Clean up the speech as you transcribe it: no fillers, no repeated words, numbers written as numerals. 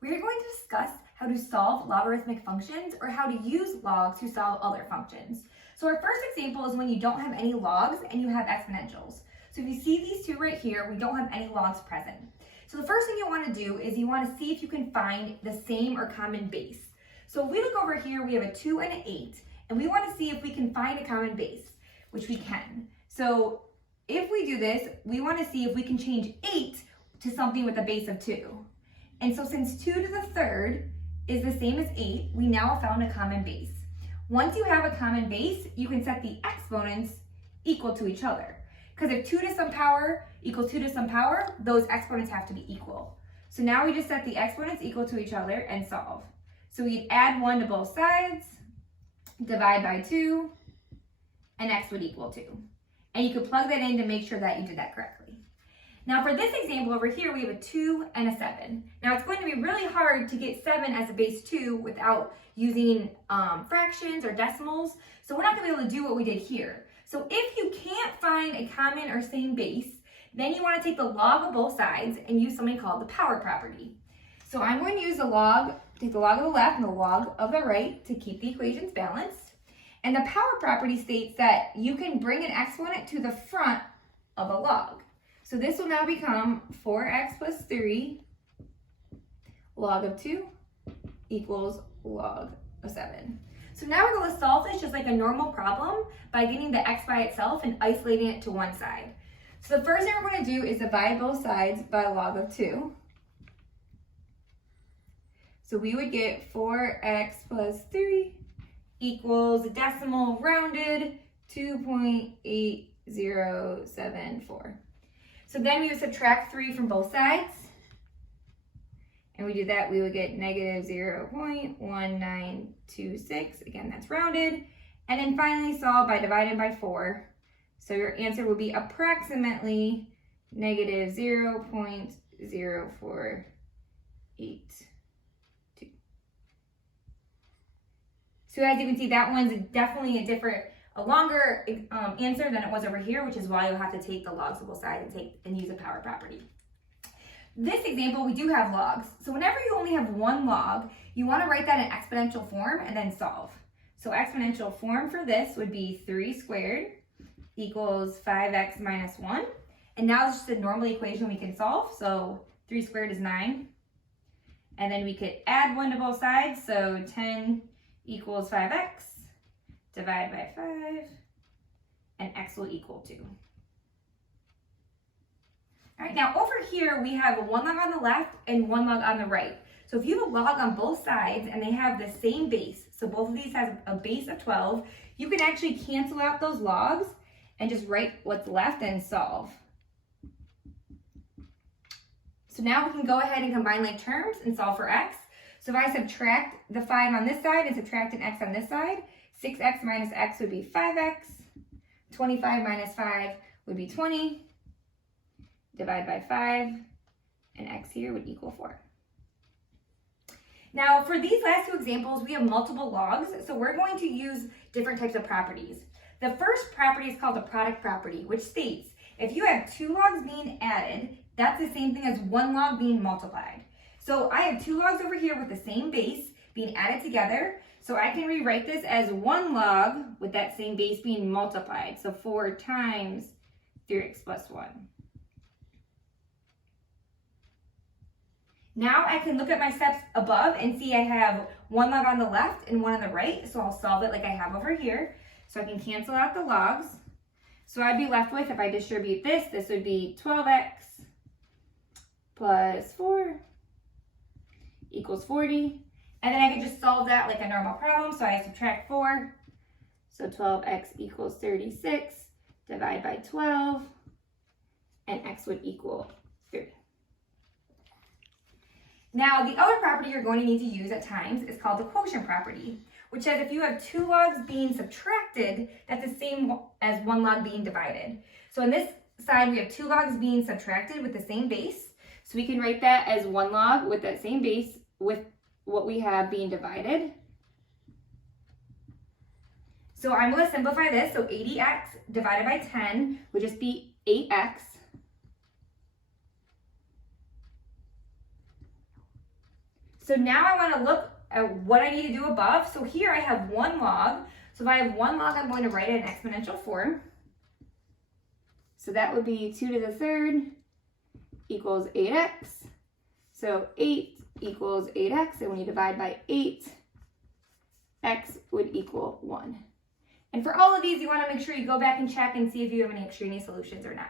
we are going to discuss how to solve logarithmic functions or how to use logs to solve other functions. So our first example is when you don't have any logs and you have exponentials. So if you see these two right here, we don't have any logs present. So the first thing you want to do is you want to see if you can find the same or common base. So if we look over here, we have a 2 and an 8, and we want to see if we can find a common base, which we can. So if we do this, we want to see if we can change 8 to something with a base of 2. And so since 2 to the third is the same as 8, we now have found a common base. Once you have a common base, you can set the exponents equal to each other. Because if 2 to some power equals 2 to some power, those exponents have to be equal. So now we just set the exponents equal to each other and solve. So we'd add 1 to both sides, divide by 2, and x would equal 2. And you could plug that in to make sure that you did that correctly. Now for this example over here, we have a 2 and a 7. Now it's going to be really hard to get 7 as a base 2 without using fractions or decimals. So we're not going to be able to do what we did here. So if you can't find a common or same base, then you want to take the log of both sides and use something called the power property. So I'm going to use the log, take the log of the left and the log of the right to keep the equations balanced. And the power property states that you can bring an exponent to the front of a log. So this will now become 4x plus 3 log of 2 equals log of 7. So now we're going to solve this just like a normal problem by getting the x by itself and isolating it to one side. So the first thing we're going to do is divide both sides by log of 2. So we would get 4x plus 3 equals a decimal rounded 2.8074. So then we would subtract 3 from both sides. And we do that, we would get negative 0.1926. Again, that's rounded. And then finally solve by dividing by 4. So your answer will be approximately negative 0.0482. So as you can see, that one's definitely a longer answer than it was over here, which is why you'll have to take the logs of both sides and use a power property. This example, we do have logs. So whenever you only have one log, you want to write that in exponential form and then solve. So exponential form for this would be 3 squared equals 5x minus 1. And now it's just a normal equation we can solve. So 3 squared is 9. And then we could add 1 to both sides. So 10 equals 5x. Divide by 5, and x will equal 2. All right, now over here we have one log on the left and one log on the right. So if you have a log on both sides and they have the same base, so both of these have a base of 12, you can actually cancel out those logs and just write what's left and solve. So now we can go ahead and combine like terms and solve for x. So if I subtract the 5 on this side and subtract an x on this side, 6x minus x would be 5x. 25 minus 5 would be 20. Divide by 5, and x here would equal 4. Now for these last two examples, we have multiple logs, so we're going to use different types of properties. The first property is called the product property, which states if you have 2 logs being added, that's the same thing as 1 log being multiplied. So I have 2 logs over here with the same base being added together. So I can rewrite this as 1 log with that same base being multiplied. So 4 times 3x plus 1. Now I can look at my steps above and see I have 1 log on the left and 1 on the right. So I'll solve it like I have over here. So I can cancel out the logs. So I'd be left with, if I distribute this, this would be 12x plus 4 equals 40. And then I can just solve that like a normal problem. So I subtract 4. So 12x equals 36. Divide by 12. And x would equal 30. Now the other property you're going to need to use at times is called the quotient property, which says if you have 2 logs being subtracted, that's the same as 1 log being divided. So on this side, we have 2 logs being subtracted with the same base. So we can write that as 1 log with that same base with what we have being divided. So I'm going to simplify this. So 80x divided by 10 would just be 8x. So now I want to look at what I need to do above. So here I have 1 log. So if I have 1 log, I'm going to write it in exponential form. So that would be 2 to the 3rd equals 8x. So 8 equals 8x, and when you divide by 8, x would equal 1. And for all of these, you want to make sure you go back and check and see if you have any extraneous solutions or not.